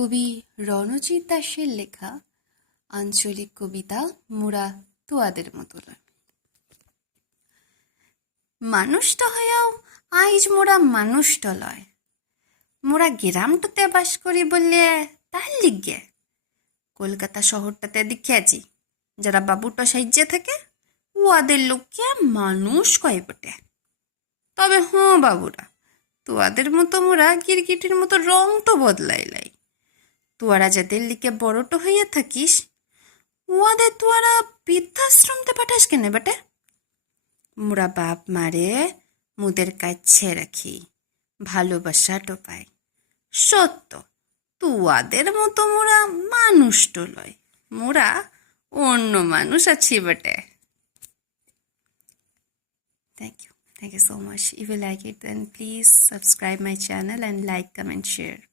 কবি রণজিৎ দাসের লেখা আঞ্চলিক কবিতা মোরা তোয়াদের মতো লয়। মানুষটা হইয়াও আইজ মোরা মানুষটা লয়। মোরা গ্রামটাতে বাস করি বললে তার লিগে কলকাতা শহরটাতে দেখিয়াছি যারা বাবুটা সাইজে থাকে ওদের লোককে মানুষ কয় বটে। তবে হ্যাঁ বাবুরা, তোয়াদের মতো মোরা গিরগিটির মতো রং তো বদলাইলাই। তোয়ারা যাদের লিগে বড়টো হইয়া থাকিস ওয়াদের তোয়ারা বৃদ্ধাশ্রমতে পাঠাস কেন বেটে? মোরা বাপ মারে মুদের কাছে রাখি, ভালোবাসাটো পাই। সত্য তোয়াদের মতো মোরা মানুষটো লয়, মোরা অন্য মানুষ আছি বটে। Thank you so much. If you like it, then please subscribe my channel and like, comment, share.